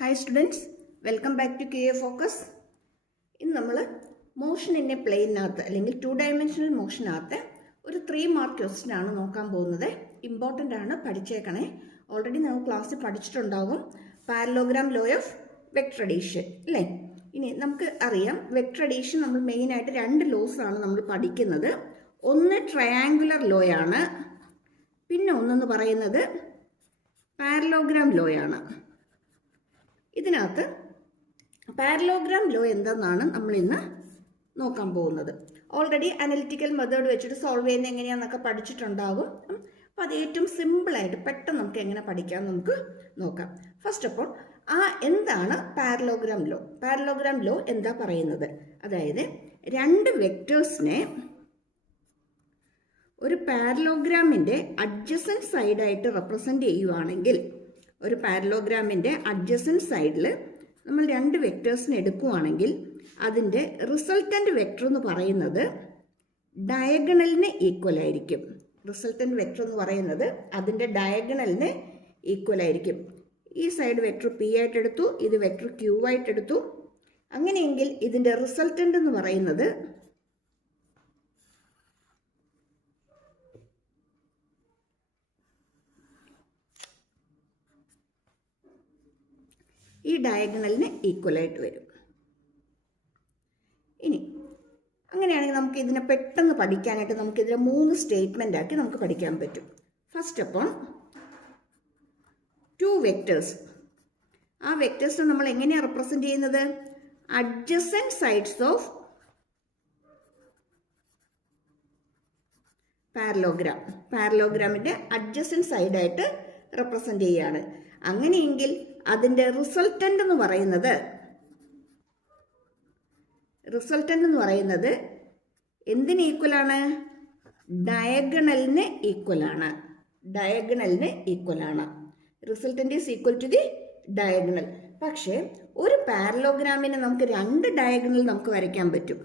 Hi students welcome back to K A focus ഇന്ന് നമ്മൾ motion A പ്ലെയിനകത്ത് അല്ലെങ്കിൽ two dimensional മോഷനകത്ത് ഒരു ത്രീ മാർക്ക് ക്വസ്റ്റ്യൻ ആണ് നോക്കാൻ പോകുന്നത്. ഇമ്പോർട്ടന്റ് ആണ് പഠിച്ചേക്കണേ. ഓൾറെഡി നമ്മൾ ക്ലാസ്സിൽ പഠിച്ചിട്ടുണ്ടാകും parallelogram law of vector addition അല്ലേ? ഇനി നമുക്ക് അറിയാം. വെക്ട്രഡീഷൻ നമ്മൾ മെയിനായിട്ട് രണ്ട് ലോസ് ആണ് നമ്മൾ പഠിക്കുന്നത്. ഒന്ന് ട്രയാങ്കുലർ ലോയാണ് പിന്നെ ഒന്നെന്ന് പറയുന്നത് പാരലോഗ്രാം ലോയാണ് ഇതിനകത്ത് പാരലോഗ്രാം ലോ എന്തെന്നാണ് നമ്മൾ ഇന്ന് നോക്കാൻ പോകുന്നത്. ഓൾറെഡി അനലിറ്റിക്കൽ മെത്തേഡ് വെച്ചിട്ട് സോൾവ് ചെയ്യുന്ന എങ്ങനെയാണെന്നൊക്കെ പഠിച്ചിട്ടുണ്ടാകും അപ്പോൾ അത് ഏറ്റവും സിമ്പിളായിട്ട് പെട്ടെന്ന് നമുക്ക് എങ്ങനെ പഠിക്കാം നമുക്ക് നോക്കാം. ഫസ്റ്റ് ഓഫ് ഓൾ ആ എന്താണ് പാരലോഗ്രാം ലോ? പാരലോഗ്രാം ലോ എന്താ പറയുന്നത്? അതായത് രണ്ട് വെക്ടേഴ്സിനെ ഒരു പാരലോഗ്രാമിന്റെ അഡ്ജസന്റ് സൈഡായിട്ട് റെപ്രസെന്റ് ചെയ്യുവാണെങ്കിൽ ഒരു പാരലോഗ്രാമിന്റെ അഡ്ജസ്റ്റൻ സൈഡിൽ നമ്മൾ രണ്ട് വെക്ടേഴ്സിനെ എടുക്കുകയാണെങ്കിൽ അതിന്റെ റിസൾട്ടന്റ് വെക്ടർ എന്ന് പറയുന്നത് ഡയഗണലിന് ഈക്വൽ ആയിരിക്കും. റിസൾട്ടന്റ് വെക്ടർ എന്ന് പറയുന്നത് അതിന്റെ ഡയഗണലിന് ഈക്വൽ ആയിരിക്കും. ഈ സൈഡ് വെക്ടർ പി ആയിട്ട് എടുത്തു ഇത് വെക്ടർ ക്യൂ ആയിട്ട് എടുത്തു. അങ്ങനെയെങ്കിൽ ഇതിന്റെ റിസൾട്ടന്റ് എന്ന് പറയുന്നത് ഈ ഡയഗണലിന് ഈക്വലായിട്ട് വരും. ഇനി അങ്ങനെയാണെങ്കിൽ നമുക്ക് ഇതിനെ പെട്ടെന്ന് പഠിക്കാനായിട്ട് നമുക്ക് ഇതിനെ മൂന്ന് സ്റ്റേറ്റ്മെന്റ് ആക്കി നമുക്ക് പഠിക്കാൻ പറ്റും. ഫസ്റ്റ് അപ്പോൾ ടു വെക്ടേഴ്സ് ആ വെക്ടേഴ്സിനെ നമ്മൾ എങ്ങനെയാണ് റെപ്രസെന്റ് ചെയ്യുന്നത്? അഡ്ജസന്റ് സൈഡ്സ് ഓഫ് പാരലോഗ്രാം പാരലോഗ്രാമിന്റെ അഡ്ജസൻ സൈഡായിട്ട് റെപ്രസെന്റ് ചെയ്യുകയാണ് അങ്ങനെയെങ്കിൽ അതിന്റെ റിസൾട്ടന്റ് എന്ന് പറയുന്നത് റിസൾട്ടന്റ് എന്ന് പറയുന്നത് എന്തിന് ഈക്വലാണ് ഡയഗണലിന് ഈക്വലാണ് ഡയഗണലിന് ഈക്വലാണ് resultant is equal to the diagonal പക്ഷേ ഒരു പാരലോഗ്രാമിന് നമുക്ക് രണ്ട് ഡയഗണൽ നമുക്ക് വരയ്ക്കാൻ പറ്റും.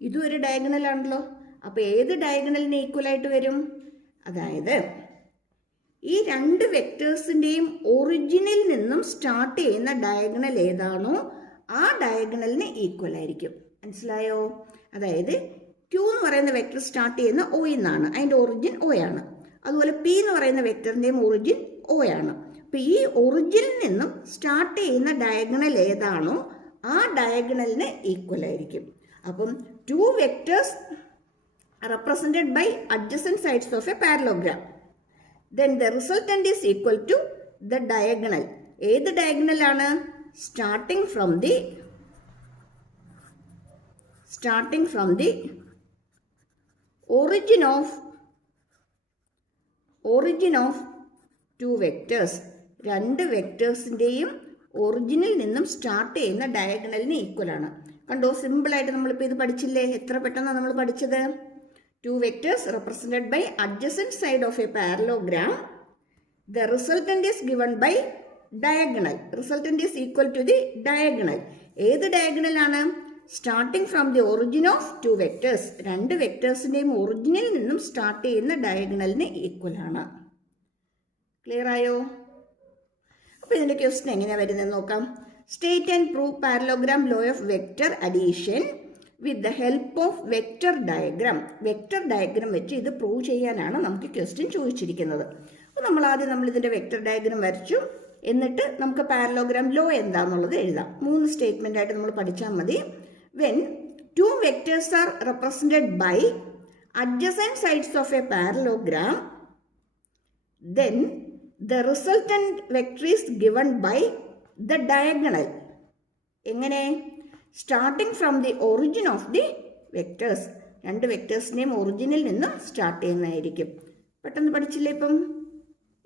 ഇതും ഒരു ഡയഗണൽ ആണല്ലോ. അപ്പോൾ ഏത് ഡയഗണലിന് ഈക്വൽ ആയിട്ട് വരും? അതായത് ഈ രണ്ട് വെക്ടേഴ്സിന്റെയും ഒറിജിനിൽ നിന്നും സ്റ്റാർട്ട് ചെയ്യുന്ന ഡയഗണൽ ഏതാണോ ആ ഡയഗണലിന് ഈക്വൽ ആയിരിക്കും. മനസ്സിലായോ? അതായത് ക്യൂ എന്ന് പറയുന്ന വെക്റ്റർ സ്റ്റാർട്ട് ചെയ്യുന്ന ഒ എന്നാണ്. അതിന്റെ ഒറിജിൻ ഒ ആണ്. അതുപോലെ പി എന്ന് പറയുന്ന വെക്ടറിന്റെയും ഒറിജിൻ ഒ ആണ്. അപ്പം ഈ ഒറിജിനിൽ നിന്നും സ്റ്റാർട്ട് ചെയ്യുന്ന ഡയഗണൽ ഏതാണോ ആ ഡയഗണലിന് ഈക്വൽ ആയിരിക്കും. അപ്പം two vectors represented by adjacent sides of a parallelogram. Then the resultant is equal to the diagonal ഏത് ആണ്? Starting from the starting from the origin of origin of two vectors രണ്ട് വെക്ടേഴ്സിന്റെയും ഒറിജിനിൽ നിന്നും സ്റ്റാർട്ട് ചെയ്യുന്ന ഡയഗണലിന് equal ആണ്. കണ്ടോ? സിമ്പിളായിട്ട് നമ്മളിപ്പോൾ ഇത് പഠിച്ചില്ലേ? എത്ര പെട്ടെന്നാണ് നമ്മൾ പഠിച്ചത്? Two vectors represented by adjacent side of a parallelogram. The resultant is given by diagonal. Resultant is equal to the diagonal. ഏത് ഡയഗണൽ ആണ്? Starting from the origin of two vectors രണ്ട് വെക്ടേഴ്സിന്റെയും ഒറിജിനിൽ നിന്നും സ്റ്റാർട്ട് ചെയ്യുന്ന ഡയഗണലിന് ഈക്വൽ ആണ്. Clear ആയോ? അപ്പോൾ ഇതിന്റെ ക്വസ്റ്റൻ എങ്ങനെയാണ് വരുന്നത് നോക്കാം. State and prove parallelogram law of vector addition with the help of vector diagram vector diagram വെച്ച് ഇത് പ്രൂവ് ചെയ്യാനാണ് നമുക്ക് ക്വസ്റ്റ്യൻ ചോദിച്ചിരിക്കുന്നത്. അപ്പോൾ നമ്മൾ ആദ്യം നമ്മൾ ഇതിന്റെ വെക്ടർ ഡയഗ്രാം വരച്ചു. എന്നിട്ട് നമുക്ക് പാരലോഗ്രാം ലോ എന്താണെന്നുള്ളത് എഴുതാം. മൂന്ന് സ്റ്റേറ്റ്മെന്റ് ആയിട്ട് നമ്മൾ പഠിച്ചാൽ മതി. When two vectors are represented by adjacent sides of a parallelogram then the resultant vector is given by the diagonal എങ്ങനെ? Starting from the origin of the vectors രണ്ട് വെക്ടേഴ്സിന്റെയും ഒറിജിനിൽ നിന്നും സ്റ്റാർട്ട് ചെയ്യുന്നതായിരിക്കും. പെട്ടെന്ന് പഠിച്ചില്ലേ ഇപ്പം?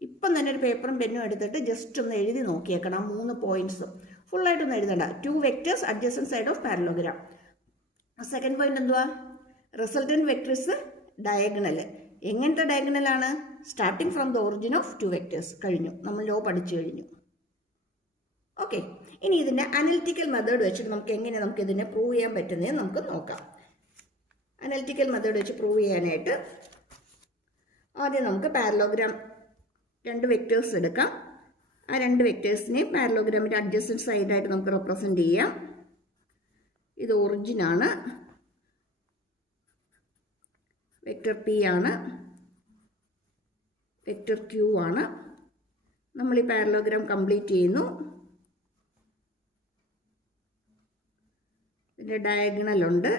ഇപ്പം തന്നെ ഒരു പേപ്പറും പെന്നും എടുത്തിട്ട് ജസ്റ്റ് ഒന്ന് എഴുതി നോക്കിയേക്കണം. മൂന്ന് പോയിന്റ്സും ഫുള്ളായിട്ടൊന്നും എഴുതണ്ട. Two vectors adjacent side of parallelogram second point എന്തുവാ? റിസൾട്ടന്റ് വെക്ടേഴ്സ് ഡയഗണൽ എങ്ങനത്തെ ഡയഗണലാണ് starting from the origin of two vectors കഴിഞ്ഞു. നമ്മൾ ലോ പഠിച്ചു കഴിഞ്ഞു. ഓക്കെ ഇനി ഇതിന്റെ അനലിറ്റിക്കൽ മെത്തേഡ് വെച്ചിട്ട് നമുക്ക് എങ്ങനെ നമുക്ക് ഇതിനെ പ്രൂവ് ചെയ്യാൻ പറ്റുന്നതെന്ന് നമുക്ക് നോക്കാം. അനലിറ്റിക്കൽ മെത്തേഡ് വെച്ച് പ്രൂവ് ചെയ്യാനായിട്ട് ആദ്യം നമുക്ക് പാരലോഗ്രാം രണ്ട് വെക്റ്റേഴ്സ് എടുക്കാം. ആ രണ്ട് വെക്റ്റേഴ്സിനെ പാരലോഗ്രാമിന്റെ അഡ്ജസ്റ്റന്റ് സൈഡായിട്ട് നമുക്ക് റെപ്രസെന്റ് ചെയ്യാം. ഇത് ഒറിജിനാണ് വെക്റ്റർ പി ആണ്. വെക്റ്റർ ക്യൂ ആണ്. നമ്മൾ ഈ പാരലോഗ്രാം കംപ്ലീറ്റ് ചെയ്യുന്നു. ഇതിന്റെ ഡയഗണൽ ഉണ്ട്.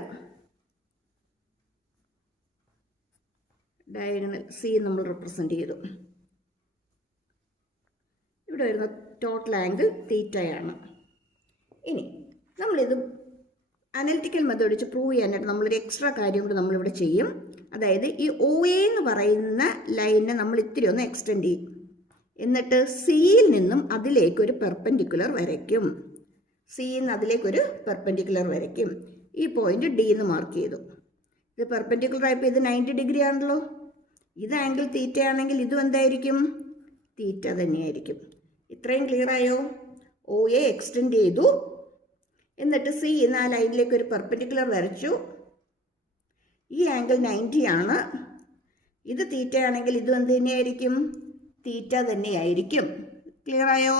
ഡയഗണൽ സി നമ്മൾ റെപ്രസെന്റ് ചെയ്തു. ഇവിടെ വരുന്ന ടോട്ടൽ ആംഗിൾ തീറ്റയാണ് ഇനി നമ്മളിത് അനലിറ്റിക്കൽ മെത്തേഡ് വെച്ച് പ്രൂവ് ചെയ്യാനായിട്ട് നമ്മളൊരു എക്സ്ട്രാ കാര്യം കൂടി നമ്മളിവിടെ ചെയ്യും. അതായത് ഈ ഒ എ എന്ന് പറയുന്ന ലൈനെ നമ്മൾ ഇത്തിരി ഒന്ന് എക്സ്റ്റെൻഡ് ചെയ്യും. എന്നിട്ട് സിയിൽ നിന്നും അതിലേക്ക് ഒരു പെർപ്പൻഡിക്കുലർ വരയ്ക്കും. സിയിൽ നിന്ന് അതിലേക്കൊരു ഒരു പെർപ്പൻഡിക്കുലർ വരയ്ക്കും. ഈ പോയിന്റ് ഡി എന്ന് മാർക്ക് ചെയ്തു. ഇത് പെർപെൻഡിക്കുലർ ആയപ്പോൾ ഇത് നയന്റി ഡിഗ്രി ആണല്ലോ. ഇത് ആംഗിൾ തീറ്റ ആണെങ്കിൽ ഇതും എന്തായിരിക്കും? തീറ്റ തന്നെയായിരിക്കും. ഇത്രയും ക്ലിയർ ആയോ? ഒ എ എക്സ്റ്റെൻഡ് ചെയ്തു. എന്നിട്ട് സി എന്ന ആ ലൈനിലേക്ക് ഒരു പെർപെൻഡിക്കുലർ വരച്ചു. ഈ ആംഗിൾ നയന്റി ആണ്. ഇത് തീറ്റ ആണെങ്കിൽ ഇതും എന്ത് തന്നെയായിരിക്കും? തീറ്റ തന്നെയായിരിക്കും. ക്ലിയർ ആയോ?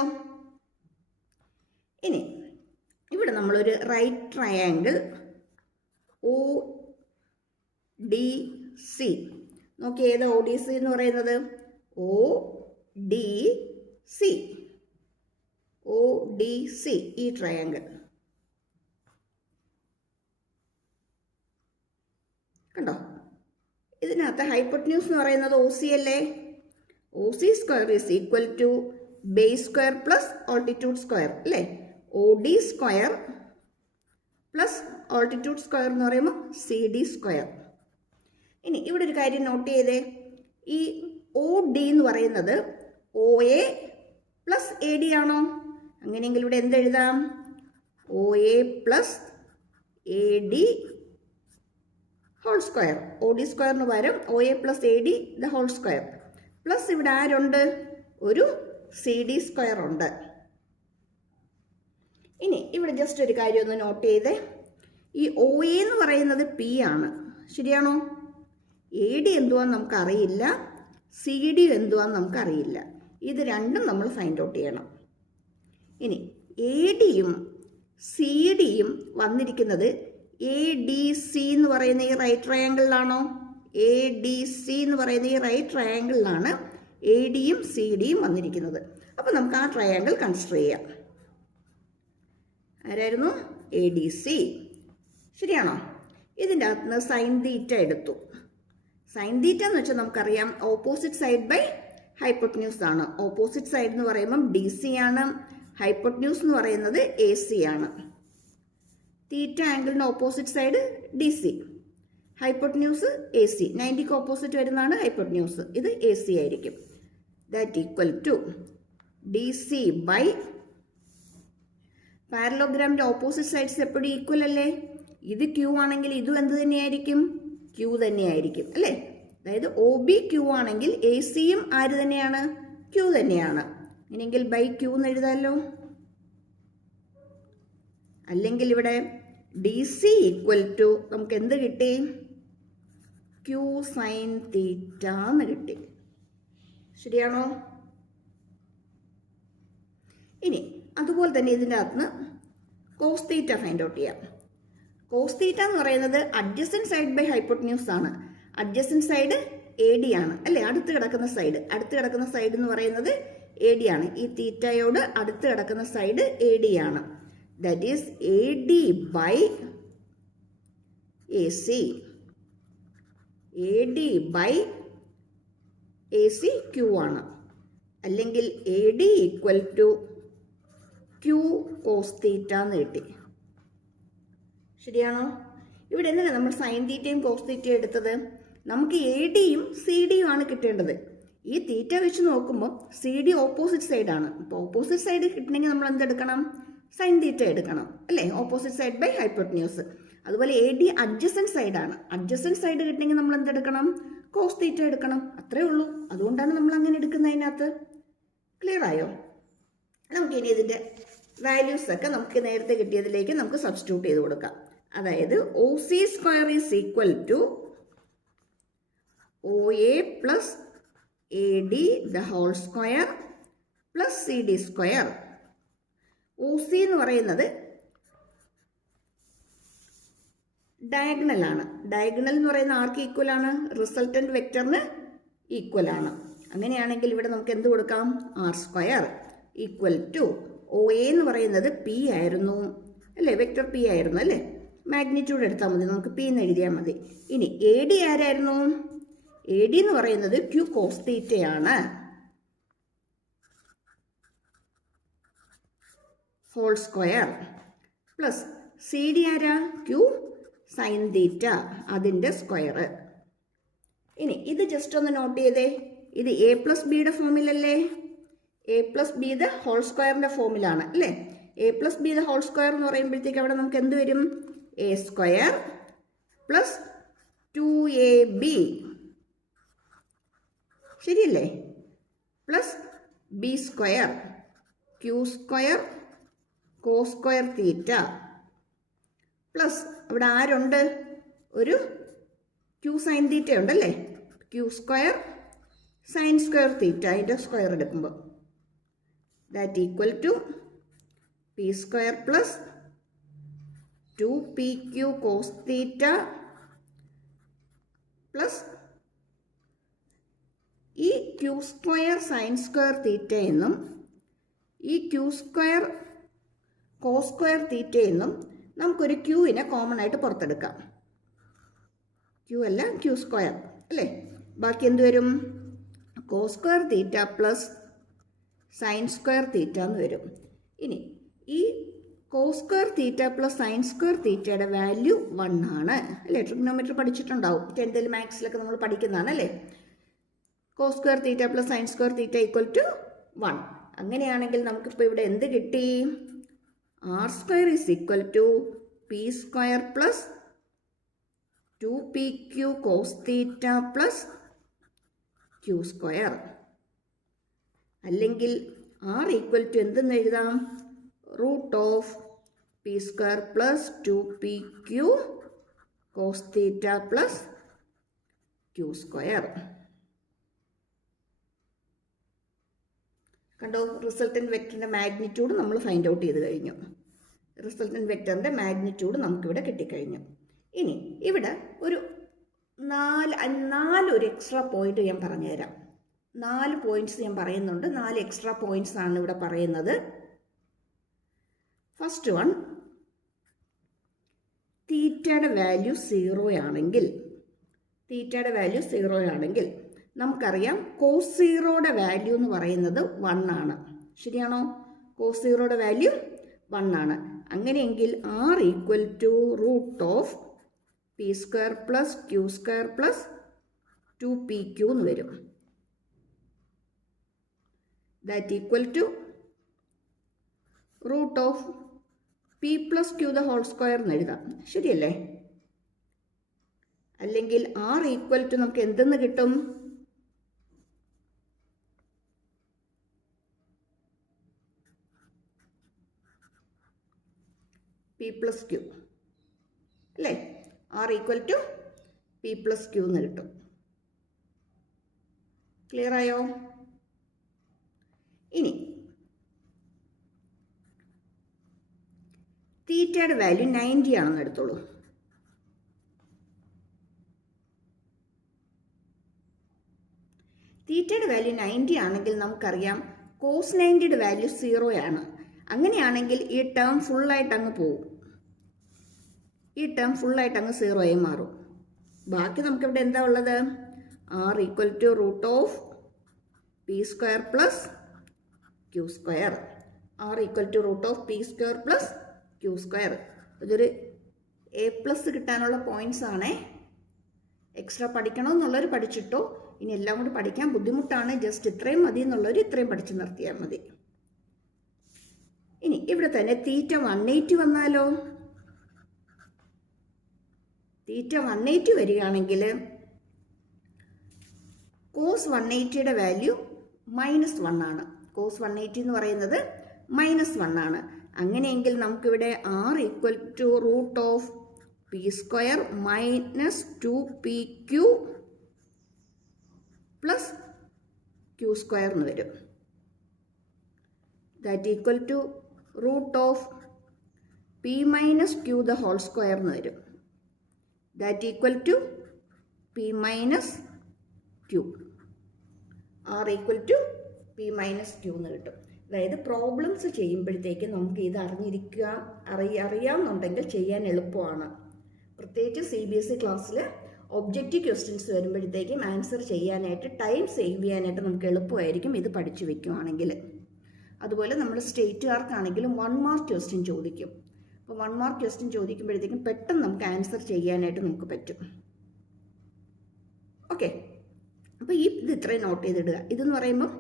ഇനി നമ്മളൊരു right triangle O D C നോക്കി ഏത് ഒ ഡി സി എന്ന് പറയുന്നത്? O D C O D C ഈ ട്രയാങ്കിൾ കണ്ടോ? ഇതിനകത്ത് ഹൈപ്പോട്ട്ന്യൂസ് എന്ന് പറയുന്നത് ഒ സി അല്ലേ? O C square is equal to base square plus altitude square അല്ലേ? O D square plus altitude square എന്ന് പറയുമ്പോൾ സി ഡി സ്ക്വയർ ഇനി ഇവിടെ ഒരു കാര്യം നോട്ട് ചെയ്തേ. ഈ ഒ ഡി എന്ന് പറയുന്നത് O A plus A D ആണോ? അങ്ങനെയെങ്കിൽ ഇവിടെ എന്തെഴുതാം O A plus A D whole square O D സ്ക്വയറിന് പകരം O A plus A D the whole square plus ഇവിടെ ആരുണ്ട്? ഒരു സി ഡി സ്ക്വയർ ഉണ്ട്. ഇനി ഇവിടെ ജസ്റ്റ് ഒരു കാര്യം ഒന്ന് നോട്ട് ചെയ്തേ. ഈ ഒ എ എന്ന് പറയുന്നത് പി ആണ്. ശരിയാണോ? എ ഡി എന്തുവാന്ന് നമുക്കറിയില്ല. സി ഡി എന്തുവാന്ന് നമുക്കറിയില്ല. ഇത് രണ്ടും നമ്മൾ ഫൈൻഡ് ഔട്ട് ചെയ്യണം. ഇനി എ ഡിയും സി ഡിയും വന്നിരിക്കുന്നത് എ ഡി സി എന്ന് പറയുന്ന ഈ റൈറ്റ് ട്രയാങ്കിളിലാണോ എ ഡി സി എന്ന് പറയുന്ന ഈ റൈറ്റ് ട്രയാങ്കിളിലാണ് എ ഡിയും സി ഡിയും വന്നിരിക്കുന്നത്. അപ്പോൾ നമുക്ക് ആ ട്രയാങ്കിൾ കൺസിഡർ ചെയ്യാം. ആരായിരുന്നു? എ ഡി സി ശരിയാണോ? ഇതിന്റെ അകത്ത് നിന്ന് സൈൻ തീറ്റ എടുത്തു. സൈൻ തീറ്റ എന്ന് വെച്ചാൽ നമുക്കറിയാം ഓപ്പോസിറ്റ് സൈഡ് ബൈ ഹൈപ്പോട്ട്ന്യൂസ് ആണ്. ഓപ്പോസിറ്റ് സൈഡ് എന്ന് പറയുമ്പം ഡി സി ആണ്. ഹൈപ്പോട്ട്ന്യൂസ് എന്ന് പറയുന്നത് എ സി ആണ്. Theta ആംഗിളിന് opposite side D C hypotenuse A C നയന്റിക്ക് opposite വരുന്നതാണ് ഹൈപ്പോട്ട്ന്യൂസ് ഇത് എ സി ആയിരിക്കും. That equal to D C by പാരലോഗ്രാമിന്റെ opposite sides എപ്പോഴും ഈക്വൽ അല്ലേ? ഇത് ക്യൂ ആണെങ്കിൽ ഇതും എന്ത് തന്നെയായിരിക്കും? ക്യൂ തന്നെയായിരിക്കും അല്ലേ? അതായത് ഒ ബി ക്യൂ ആണെങ്കിൽ എ സിയും ആര് തന്നെയാണ്? ക്യൂ തന്നെയാണ്. ഇനിയെങ്കിൽ ബൈ ക്യൂ എന്ന് എഴുതാമല്ലോ അല്ലെങ്കിൽ ഇവിടെ ഡി സി ഈക്വൽ ടു നമുക്ക് എന്ത് കിട്ടി? ക്യൂ സൈൻ തീറ്റ എന്ന് കിട്ടി. ശരിയാണോ? ഇനി അതുപോലെ തന്നെ ഇതിന്റെ അകത്ത് കോസ് തീറ്റ ഫൈൻഡ് ഔട്ട് ചെയ്യാം. കോസ് തീറ്റ എന്ന് പറയുന്നത് അഡ്ജസ്റ്റൻ സൈഡ് ബൈ ഹൈപ്പോട്ട്ന്യൂസ് ആണ്. അഡ്ജസ്റ്റൻ സൈഡ് എ ഡി ആണ്. അല്ലേ? അടുത്ത് കിടക്കുന്ന സൈഡ് അടുത്ത് കിടക്കുന്ന സൈഡ് എന്ന് പറയുന്നത് എ ഡി ആണ്. ഈ തീറ്റയോട് അടുത്ത് കിടക്കുന്ന സൈഡ് എ ഡി ആണ്. That is A D by A C A D by A C Q ആണ്. അല്ലെങ്കിൽ A D equal to Q cos theta എന്ന് കിട്ടി. ശരിയാണോ? ഇവിടെ എന്തിനാണ് നമ്മൾ സൈൻ തീറ്റയും കോസ് തീറ്റയും എടുത്തത്? നമുക്ക് എ ഡിയും സി ഡിയും ആണ് കിട്ടേണ്ടത്. ഈ തീറ്റ വെച്ച് നോക്കുമ്പോൾ സി ഡി ഓപ്പോസിറ്റ് സൈഡാണ് അപ്പോൾ ഓപ്പോസിറ്റ് സൈഡ് കിട്ടണമെങ്കിൽ നമ്മൾ എന്തെടുക്കണം സൈൻ തീറ്റ എടുക്കണം. അല്ലേ? ഓപ്പോസിറ്റ് സൈഡ് ബൈ ഹൈപ്പോട്ട്ന്യൂസ് അതുപോലെ എ ഡി അഡ്ജസൻ സൈഡാണ് അഡ്ജസൻ സൈഡ് കിട്ടണമെങ്കിൽ നമ്മൾ എന്തെടുക്കണം കോസ് തീറ്റ എടുക്കണം. അത്രേ ഉള്ളൂ. അതുകൊണ്ടാണ് നമ്മൾ അങ്ങനെ എടുക്കുന്നതിനകത്ത് ക്ലിയർ ആയോ? നമുക്ക് ഇനി ഇതിന്റെ വാല്യൂസ് ഒക്കെ നമുക്ക് നേരത്തെ കിട്ടിയതിലേക്ക് നമുക്ക് സബ്സ്റ്റിറ്റ്യൂട്ട് ചെയ്ത് കൊടുക്കാം. അതായത് O C square is equal to O A plus A D the whole square plus C D square O C എന്ന് പറയുന്നത് ഡയഗണൽ ആണ്. ഡയഗണൽ എന്ന് പറയുന്ന ആർക്ക് ഈക്വൽ ആണ്? റിസൾട്ടന്റ് വെക്ടറിന് ഈക്വൽ ആണ്. അങ്ങനെയാണെങ്കിൽ ഇവിടെ നമുക്ക് എന്ത് കൊടുക്കാം? R square equal to O A എന്ന് പറയുന്നത് പി ആയിരുന്നു. അല്ലേ? വെക്ടർ പി ആയിരുന്നു അല്ലേ? മാഗ്നിറ്റ്യൂഡ് എടുത്താൽ മതി. നമുക്ക് പി എന്ന് എഴുതിയാൽ മതി. ഇനി എ ഡി ആരായിരുന്നു? എ ഡി എന്ന് പറയുന്നത് Q കോസ്തീറ്റയാണ് whole square plus C D ആരാ? ക്യു സൈൻ തീറ്റ അതിന്റെ സ്ക്വയർ ഇനി ഇത് ജസ്റ്റ് ഒന്ന് നോട്ട് ചെയ്തേ. ഇത് എ പ്ലസ് ബിയുടെ ഫോമിലല്ലേ A plus B the whole സ്ക്വയറിന്റെ ഫോമിലാണ് അല്ലേ? A plus B the whole square എന്ന് പറയുമ്പോഴത്തേക്ക് അവിടെ നമുക്ക് എന്ത് വരും? A square plus two A B ശരിയല്ലേ? Plus B square Q square cos square theta plus അവിടെ ആരുണ്ട്? ഒരു ക്യൂ സൈൻ തീറ്റ ഉണ്ടല്ലേ? Q square sine square theta അതിന്റെ സ്ക്വയർ എടുക്കുമ്പോൾ two P square plus two P Q cos theta plus ഈ Q square sine square theta എന്നും ഈ Q square cos square theta എന്നും നമുക്കൊരു ക്യൂവിനെ കോമൺ ആയിട്ട് പുറത്തെടുക്കാം. ക്യൂ അല്ല ക്യൂ സ്ക്വയർ അല്ലേ? ബാക്കി എന്ത് വരും? Cos square theta plus sine square theta എന്ന് വരും. ഇനി ഈ cos square theta plus sine square തീറ്റയുടെ വാല്യൂ വൺ ആണ്. അല്ലേ? ട്രിഗ്നോമെട്രി പഠിച്ചിട്ടുണ്ടാവും. ടെൻത്തിൽ മാത്സിലൊക്കെ നമ്മൾ പഠിക്കുന്നതാണ് അല്ലേ? Cos square theta plus sine square theta equal to one. അങ്ങനെയാണെങ്കിൽ നമുക്കിപ്പോൾ ഇവിടെ എന്ത് കിട്ടി? R square is equal to P square plus two P Q cos theta plus Q square. അല്ലെങ്കിൽ ആർ ഈക്വൽ ടു എന്തെന്ന് എഴുതാം? Root of P square plus two P Q cos theta plus Q square കണ്ടോ resultant വെക്ടറിന്റെ magnitude നമ്മൾ find out ചെയ്ത് കഴിഞ്ഞു. Resultant വെക്ടറിന്റെ magnitude നമുക്കിവിടെ കിട്ടിക്കഴിഞ്ഞു. ഇനി ഇവിടെ ഒരു നാല് നാലൊരു എക്സ്ട്രാ പോയിന്റ് ഞാൻ പറഞ്ഞുതരാം. നാല് പോയിന്റ്സ് ഞാൻ പറയുന്നുണ്ട്. നാല് എക്സ്ട്രാ പോയിന്റ്സ് ആണ് ഇവിടെ പറയുന്നത്. ഫസ്റ്റ് വൺ തീറ്റയുടെ വാല്യൂ സീറോ ആണെങ്കിൽ തീറ്റയുടെ വാല്യൂ സീറോ ആണെങ്കിൽ നമുക്കറിയാം കോസ് സീറോയുടെ വാല്യൂ എന്ന് പറയുന്നത് വൺ ആണ്. ശരിയാണോ? കോസ് സീറോയുടെ വാല്യൂ വൺ ആണ്. അങ്ങനെയെങ്കിൽ R equal to root of P square plus Q square plus two P Q എന്ന് വരും. That equal to root of P plus Q the whole square എന്ന് എഴുതാം. ശരിയല്ലേ? അല്ലെങ്കിൽ ആർ ഈക്വൽ ടു നമുക്ക് എന്തെന്ന് കിട്ടും? പി പ്ലസ് ക്യൂ അല്ലേ? R equal to P plus Q എന്ന് കിട്ടും. ക്ലിയർ ആയോ? ഇനി തീറ്റയുടെ വാല്യൂ നയന്റി ആണെന്ന് എടുത്തോളൂ. തീറ്റയുടെ വാല്യൂ നയന്റി ആണെങ്കിൽ നമുക്കറിയാം കോസ് നയന്റിയുടെ വാല്യൂ സീറോ ആണ്. അങ്ങനെയാണെങ്കിൽ ഈ ടേം ഫുള്ളായിട്ട് അങ്ങ് പോവും. ഈ ടേം ഫുള്ളായിട്ട് അങ്ങ് സീറോ ആയി മാറും. ബാക്കി നമുക്കിവിടെ എന്താ ഉള്ളത്? R equal to root of P square plus Q square R equal to root of P square plus Q square ഇതൊരു എ പ്ലസ് കിട്ടാനുള്ള പോയിന്റ്സ് ആണേ. എക്സ്ട്രാ പഠിക്കണമെന്നുള്ളവർ പഠിച്ചിട്ടോ. ഇനി എല്ലാം കൂടി പഠിക്കാൻ ബുദ്ധിമുട്ടാണ്. ജസ്റ്റ് ഇത്രയും മതി എന്നുള്ളവർ ഇത്രയും പഠിച്ചു നിർത്തിയാൽ മതി. ഇനി ഇവിടെ തന്നെ തീറ്റ വൺ എയ്റ്റി വന്നാലോ? തീറ്റ വൺ എയ്റ്റി വരികയാണെങ്കിൽ കോസ് വൺ എയ്റ്റിയുടെ വാല്യൂ മൈനസ് വൺ ആണ്. കോസ് വൺ എയ്റ്റി എന്ന് പറയുന്നത് മൈനസ് വൺ ആണ്. അങ്ങനെയെങ്കിൽ നമുക്കിവിടെ R equal to root of P square minus two P Q plus Q square എന്ന് വരും. That equal to root of P minus Q the whole square എന്ന് വരും. That equal to P minus Q R equal to P minus Q എന്ന് കിട്ടും. അതായത് problems ചെയ്യുമ്പോഴത്തേക്ക് നമുക്ക് ഇത് അറിഞ്ഞിരിക്കുക അറി അറിയാമെന്നുണ്ടെങ്കിൽ ചെയ്യാൻ എളുപ്പമാണ്. പ്രത്യേകിച്ച് സി ബി എസ് ഇ ക്ലാസ്സിൽ ഒബ്ജക്റ്റീവ് ക്വസ്റ്റ്യൻസ് വരുമ്പോഴത്തേക്കും ആൻസർ ചെയ്യാനായിട്ട് ടൈം സേവ് ചെയ്യാനായിട്ട് നമുക്ക് എളുപ്പമായിരിക്കും ഇത് പഠിച്ചു വെക്കുവാണെങ്കിൽ. അതുപോലെ നമ്മൾ സ്റ്റേറ്റുകാർക്കാണെങ്കിലും വൺ മാർക്ക് ക്വസ്റ്റ്യൻ ചോദിക്കും. അപ്പോൾ വൺ മാർക്ക് ക്വസ്റ്റ്യൻ ചോദിക്കുമ്പോഴത്തേക്കും പെട്ടെന്ന് നമുക്ക് ആൻസർ ചെയ്യാനായിട്ട് നമുക്ക് പറ്റും. ഓക്കെ അപ്പോൾ ഈ ഇത് ഇത്രയും നോട്ട് ചെയ്തിടുക. ഇതെന്ന് പറയുമ്പോൾ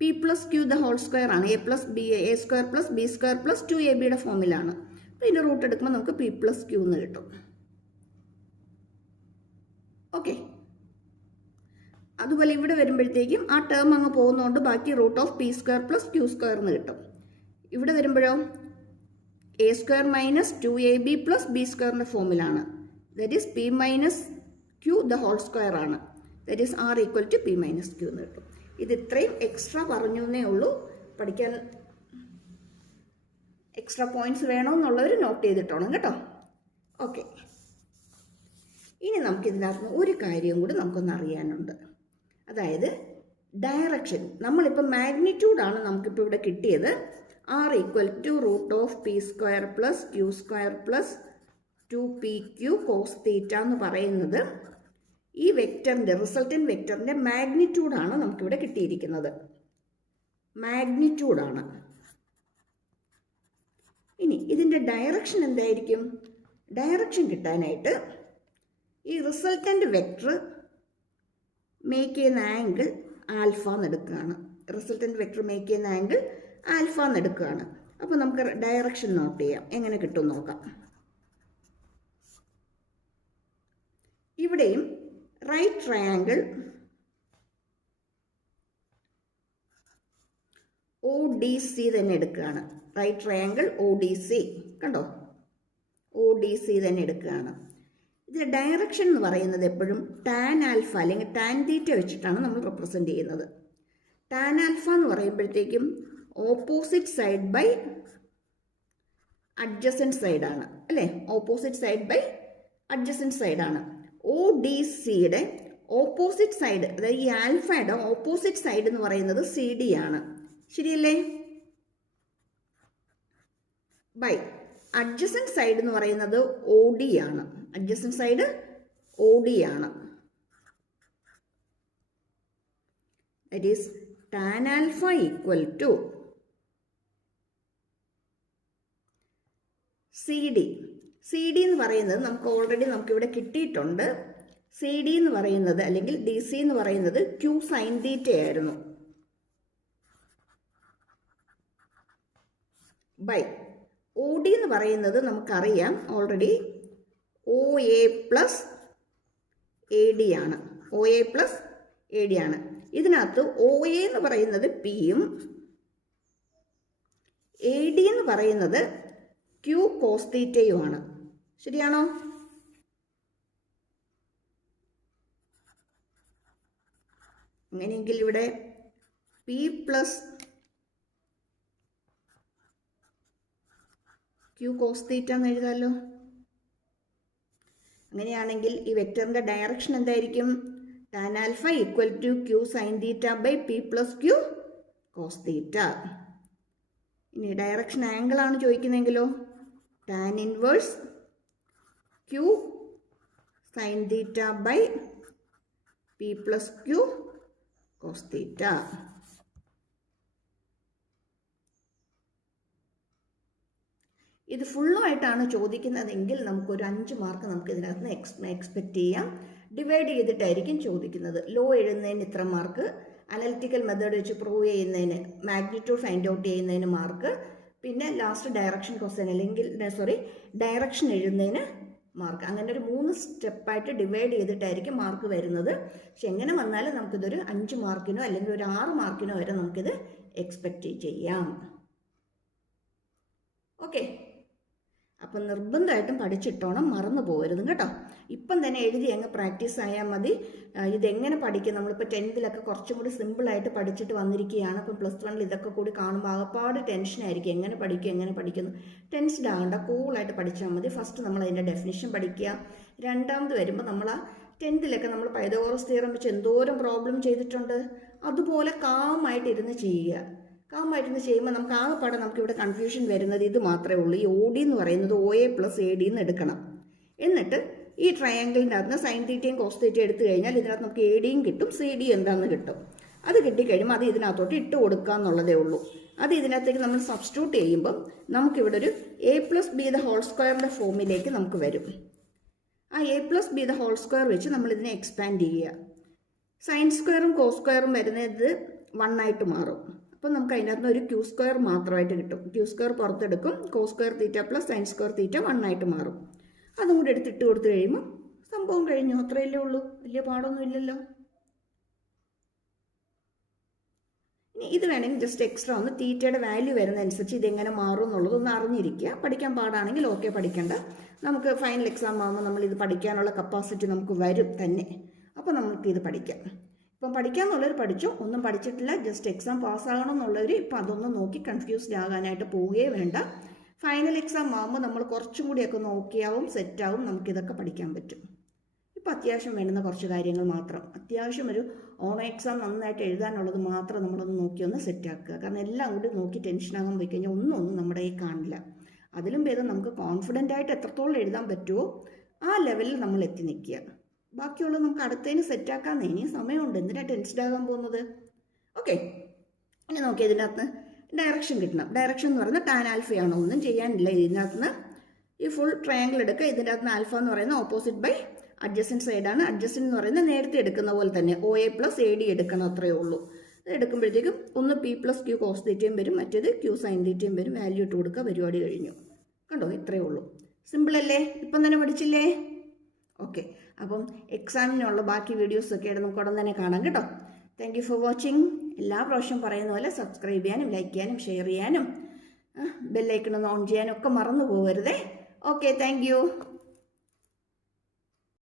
P plus Q the whole square ആണ്. A plus B A square plus B square plus two A ബിയുടെ ഫോമിലാണ് അപ്പോൾ ഇതിന്റെ റൂട്ട് എടുക്കുമ്പോൾ നമുക്ക് പി പ്ലസ് ക്യൂ എന്ന് കിട്ടും. ഓക്കെ അതുപോലെ ഇവിടെ വരുമ്പോഴത്തേക്കും ആ ടേം അങ്ങ് പോകുന്നതുകൊണ്ട് ബാക്കി root of P square plus Q square എന്ന് കിട്ടും. ഇവിടെ വരുമ്പോഴോ? A square minus two A B plus B സ്ക്വയറിന്റെ ഫോമിലാണ് that is P minus Q the whole square ആണ്. That is R equal to P minus Q എന്ന് കിട്ടും. ഇത് ഇത്രയും എക്സ്ട്രാ പറഞ്ഞു എന്നേ ഉള്ളൂ. പഠിക്കാൻ എക്സ്ട്രാ പോയിന്റ്സ് വേണമെന്നുള്ളവർ നോട്ട് ചെയ്തിട്ടോണം കേട്ടോ. ഓക്കെ ഇനി നമുക്ക് ഇതിനകത്ത് ഒരു കാര്യം കൂടി നമുക്കൊന്ന് അറിയാനുണ്ട്. അതായത് ഡയറക്ഷൻ നമ്മളിപ്പോൾ മാഗ്നിറ്റ്യൂഡാണ് നമുക്കിപ്പോൾ ഇവിടെ കിട്ടിയത്. R equal to root of P square plus Q square plus two P Q cos theta എന്ന് പറയുന്നത് ഈ വെക്റ്ററിന്റെ റിസൾട്ടൻ വെക്റ്ററിന്റെ മാഗ്നിറ്റ്യൂഡാണ് നമുക്കിവിടെ കിട്ടിയിരിക്കുന്നത്. മാഗ്നിറ്റ്യൂഡാണ്. ഇനി ഇതിന്റെ ഡയറക്ഷൻ എന്തായിരിക്കും? ഡയറക്ഷൻ കിട്ടാനായിട്ട് ഈ റിസൾട്ടന്റ് വെക്ടർ മേക്ക് ചെയ്യുന്ന ആംഗിൾ ആൽഫ എന്നെടുക്കുകയാണ് റിസൾട്ടന്റ് വെക്ടർ മേക്ക് ചെയ്യുന്ന ആംഗിൾ ആൽഫ എന്നെടുക്കുകയാണ് അപ്പോൾ നമുക്ക് ഡയറക്ഷൻ നോട്ട് ചെയ്യാം. എങ്ങനെ കിട്ടും നോക്കാം. ഇവിടെയും റൈറ്റ് triangle സി തന്നെ എടുക്കുകയാണ്. Right triangle O D C കണ്ടോ? ഒ ഡി സി തന്നെ എടുക്കുകയാണ്. ഇതിൽ ഡയറക്ഷൻ എന്ന് പറയുന്നത് എപ്പോഴും ടാൻ ആൽഫ അല്ലെങ്കിൽ ടാൻ തീറ്റ വെച്ചിട്ടാണ് നമ്മൾ റെപ്രസെന്റ് ചെയ്യുന്നത്. ടാൻ ആൽഫ എന്ന് പറയുമ്പോഴത്തേക്കും ഓപ്പോസിറ്റ് സൈഡ് ബൈ അഡ്ജസന്റ് സൈഡാണ് അല്ലേ? ഓപ്പോസിറ്റ് സൈഡ് ബൈ അഡ്ജസന്റ് സൈഡാണ് ഒ ഡി സിയുടെ ഓപ്പോസിറ്റ് സൈഡ് അതായത് ഈ ആൽഫയുടെ ഓപ്പോസിറ്റ് സൈഡ് എന്ന് പറയുന്നത് സി ഡി ആണ്. ശരിയല്ലേ? ബൈ അഡ്ജസന്റ് സൈഡ് എന്ന് പറയുന്നത് ഒ ഡി ആണ്. അഡ്ജസന്റ് സൈഡ് ഒ ഡി ആണ്. Is tan alpha equal to C D C D എന്ന് പറയുന്നത് നമുക്ക് ഓൾറെഡി നമുക്കിവിടെ കിട്ടിയിട്ടുണ്ട്. സി ഡി എന്ന് പറയുന്നത് അല്ലെങ്കിൽ ഡി സി എന്ന് പറയുന്നത് ക്യൂ സൈൻ തീറ്റ ആയിരുന്നു. ബൈ ഒ ഡി എന്ന് പറയുന്നത് നമുക്കറിയാം. Already O A plus A D ആണ്. O A plus A D ആണ്. ഇതിനകത്ത് ഒ എ എന്ന് പറയുന്നത് പിയും എ ഡി എന്ന് പറയുന്നത് ക്യൂ കോസ്തീറ്റയുമാണ് ശരിയാണോ? അങ്ങനെയെങ്കിൽ ഇവിടെ P plus Q cos theta എന്ന് എഴുതാമല്ലോ അങ്ങനെയാണെങ്കിൽ ഈ വെക്ടറിന്റെ ഡയറക്ഷൻ എന്തായിരിക്കും? Tan alpha equal to Q sine theta by P plus Q cos theta ഇനി ഡയറക്ഷൻ ആംഗിൾ ആണ് ചോദിക്കുന്നതെങ്കിലോ? Tan inverse Q sine theta by P plus Q cos theta ഇത് ഫുള്ളുമായിട്ടാണ് ചോദിക്കുന്നതെങ്കിൽ നമുക്കൊരു അഞ്ച് മാർക്ക് നമുക്ക് ഇതിനകത്ത് നിന്ന് എക്സ് എക്സ്പെക്റ്റ് ചെയ്യാം. ഡിവൈഡ് ചെയ്തിട്ടായിരിക്കും ചോദിക്കുന്നത്. ലോ എഴുതുന്നതിന് ഇത്ര മാർക്ക് അനലിറ്റിക്കൽ മെത്തേഡ് വെച്ച് പ്രൂവ് ചെയ്യുന്നതിന് മാഗ്നിറ്റ്യൂഡ് ഫൈൻഡ് ഔട്ട് ചെയ്യുന്നതിന് മാർക്ക് പിന്നെ ലാസ്റ്റ് ഡയറക്ഷൻ ക്വസ്റ്റ്യൻ അല്ലെങ്കിൽ സോറി ഡയറക്ഷൻ എഴുതുന്നതിന് മാർക്ക് അങ്ങനെ ഒരു മൂന്ന് സ്റ്റെപ്പായിട്ട് ഡിവൈഡ് ചെയ്തിട്ടായിരിക്കും മാർക്ക് വരുന്നത്. പക്ഷെ എങ്ങനെ വന്നാലും നമുക്കിതൊരു അഞ്ച് മാർക്കിനോ അല്ലെങ്കിൽ ഒരു ആറ് മാർക്കിനോ വരെ നമുക്കിത് എക്സ്പെക്റ്റ് ചെയ്യാം. ഓക്കെ അപ്പം നിർബന്ധമായിട്ടും പഠിച്ചിട്ടോണം മറന്നു പോകരുത് കേട്ടോ. ഇപ്പം തന്നെ എഴുതി അങ്ങ് പ്രാക്ടീസ് ആയാൽ മതി. ഇതെങ്ങനെ പഠിക്കും? നമ്മളിപ്പോൾ ടെൻത്തിലൊക്കെ കുറച്ചും കൂടി സിമ്പിളായിട്ട് പഠിച്ചിട്ട് വന്നിരിക്കുകയാണ്. അപ്പം പ്ലസ് വണ്ണിൽ ഇതൊക്കെ കൂടി കാണുമ്പോൾ ആകപ്പാട് ടെൻഷനായിരിക്കും എങ്ങനെ പഠിക്കും? എങ്ങനെ പഠിക്കുന്നു? ടെൻസ്ഡ് ആകണ്ട. കൂളായിട്ട് പഠിച്ചാൽ മതി. ഫസ്റ്റ് നമ്മൾ അതിന്റെ ഡെഫിനിഷൻ പഠിക്കുക. രണ്ടാമത് വരുമ്പോൾ നമ്മൾ ആ ടെൻത്തിലൊക്കെ നമ്മൾ പൈതോറസ് തീറം വെച്ച് എന്തോരം പ്രോബ്ലം ചെയ്തിട്ടുണ്ട്? അതുപോലെ കാമായിട്ട് ഇരുന്ന് ചെയ്യുക. കാമായിട്ടിരുന്ന് ചെയ്യുമ്പോൾ നമുക്ക് ആകെപ്പാടെ നമുക്ക് ഇവിടെ കൺഫ്യൂഷൻ വരുന്നത് ഇത് മാത്രമേ ഉള്ളൂ. ഈ ഒ ഡി എന്ന് പറയുന്നത് O A plus A D എന്ന് എടുക്കണം. എന്നിട്ട് ഈ ട്രയാങ്കിളിന്റെ അകത്ത് സൈൻ തീറ്റയും കോസ് തീറ്റയും എടുത്തു കഴിഞ്ഞാൽ ഇതിനകത്ത് നമുക്ക് എ ഡിയും കിട്ടും സി ഡി എന്താണെന്ന് കിട്ടും. അത് കിട്ടിക്കഴിയുമ്പോൾ അത് ഇതിനകത്തോട്ട് ഇട്ട് കൊടുക്കുക എന്നുള്ളതേ ഉള്ളൂ. അത് ഇതിനകത്തേക്ക് നമ്മൾ സബ്സ്റ്റിറ്റ്യൂട്ട് ചെയ്യുമ്പം നമുക്കിവിടെ ഒരു A plus B the whole സ്ക്വയറിന്റെ ഫോമിലേക്ക് നമുക്ക് വരും. ആ A plus B the whole square വെച്ച് നമ്മൾ ഇതിനെ എക്സ്പാൻഡ് ചെയ്യുക. സൈൻ സ്ക്വയറും കോസ് സ്ക്വയറും വരുന്നത് വൺ ആയിട്ട് മാറും. അപ്പം നമുക്ക് അതിനകത്ത് ഒരു ക്യൂ സ്ക്വയർ മാത്രമായിട്ട് കിട്ടും. Q square പുറത്തെടുക്കും cos square theta plus sine square theta one ആയിട്ട് മാറും. അതും കൂടി എടുത്തിട്ട് കൊടുത്തു കഴിയുമ്പോൾ സംഭവം കഴിഞ്ഞു. അത്രയല്ലേ ഉള്ളൂ. വലിയ പാടൊന്നും ഇല്ലല്ലോ. ഇനി ഇത് വേണമെങ്കിൽ ജസ്റ്റ് എക്സ്ട്രാ ഒന്ന് തീറ്റയുടെ വാല്യൂ വരുന്നതനുസരിച്ച് ഇതെങ്ങനെ മാറും എന്നുള്ളതൊന്ന് അറിഞ്ഞിരിക്കുക. പഠിക്കാൻ പാടാണെങ്കിൽ ഓക്കെ പഠിക്കണ്ട. നമുക്ക് ഫൈനൽ എക്സാം ആകുമ്പോൾ നമ്മൾ ഇത് പഠിക്കാനുള്ള കപ്പാസിറ്റി നമുക്ക് വരും തന്നെ. അപ്പോൾ നമുക്ക് ഇത് പഠിക്കാം. ഇപ്പം പഠിക്കാമെന്നുള്ളവർ പഠിച്ചു. ഒന്നും പഠിച്ചിട്ടില്ല. ജസ്റ്റ് എക്സാം പാസ്സാകണം എന്നുള്ളവർ ഇപ്പം അതൊന്നും നോക്കി കൺഫ്യൂസ്ഡ് ആകാനായിട്ട് പോവുകയേ വേണ്ട. ഫൈനൽ എക്സാം ആകുമ്പോൾ നമ്മൾ കുറച്ചും കൂടിയൊക്കെ നോക്കിയാവും സെറ്റാവും നമുക്കിതൊക്കെ പഠിക്കാൻ പറ്റും. ഇപ്പം അത്യാവശ്യം വേണ്ടുന്ന കുറച്ച് കാര്യങ്ങൾ മാത്രം. അത്യാവശ്യം ഒരു ഓണ എക്സാം നന്നായിട്ട് എഴുതാനുള്ളത് മാത്രം നമ്മളൊന്ന് നോക്കി ഒന്ന് സെറ്റാക്കുക കാരണം എല്ലാം കൂടി നോക്കി ടെൻഷനാകാൻ പോയി കഴിഞ്ഞാൽ ഒന്നും ഒന്നും നമ്മുടെ ഈ കാണില്ല. അതിലും ഭേദം നമുക്ക് കോൺഫിഡന്റ് ആയിട്ട് എത്രത്തോളം എഴുതാൻ പറ്റുമോ ആ ലെവലിൽ നമ്മൾ എത്തി നിൽക്കുക. ബാക്കിയുള്ളത് നമുക്ക് അടുത്തതിന് സെറ്റാക്കാൻ ഇനിയും സമയമുണ്ട്. എന്തിനാണ് ടെൻഷൻ ആകാൻ പോകുന്നത്? ഓക്കെ ഇനി നോക്കി ഇതിനകത്ത്. ഡയറക്ഷൻ കിട്ടണം. ഡയറക്ഷൻ എന്ന് പറയുന്നത് ടാൻ ആൽഫയാണോ ഒന്നും ചെയ്യാനില്ല. ഇതിനകത്ത് ഈ ഫുൾ ട്രയാങ്കിൾ എടുക്കുക. ഇതിന്റെ അകത്ത് ആൽഫ എന്ന് പറയുന്നത് ഓപ്പോസിറ്റ് ബൈ അഡ്ജസ്റ്റൻ സൈഡാണ് അഡ്ജസ്റ്റൻ എന്ന് പറയുന്നത് നേരത്തെ എടുക്കുന്ന പോലെ തന്നെ. O A plus A D എടുക്കണം അത്രയേ ഉള്ളൂ. ഇത് എടുക്കുമ്പോഴത്തേക്കും ഒന്ന് പി പ്ലസ് ക്യൂ കോസ് തീറ്റയും വരും. മറ്റേത് ക്യൂ സൈൻ തീറ്റയും വരും. വാല്യൂ ഇട്ട് കൊടുക്കുക. പരിപാടി കഴിഞ്ഞു. കണ്ടോ? ഇത്രയേ ഉള്ളൂ. സിമ്പിൾ അല്ലേ? ഇപ്പം തന്നെ പഠിച്ചില്ലേ? ഓക്കെ അപ്പം എക്സാമിനുള്ള ബാക്കി വീഡിയോസൊക്കെ ആയിട്ട് നമുക്ക് ഉടൻ തന്നെ കാണാം കേട്ടോ. താങ്ക് യു ഫോർ വാച്ചിങ് എല്ലാ പ്രാവശ്യം പറയുന്ന പോലെ സബ്സ്ക്രൈബ് ചെയ്യാനും ലൈക്ക് ചെയ്യാനും ഷെയർ ചെയ്യാനും ബെല്ലൈക്കണം ഓൺ ചെയ്യാനും ഒക്കെ മറന്നു പോകരുതേ. Okay thank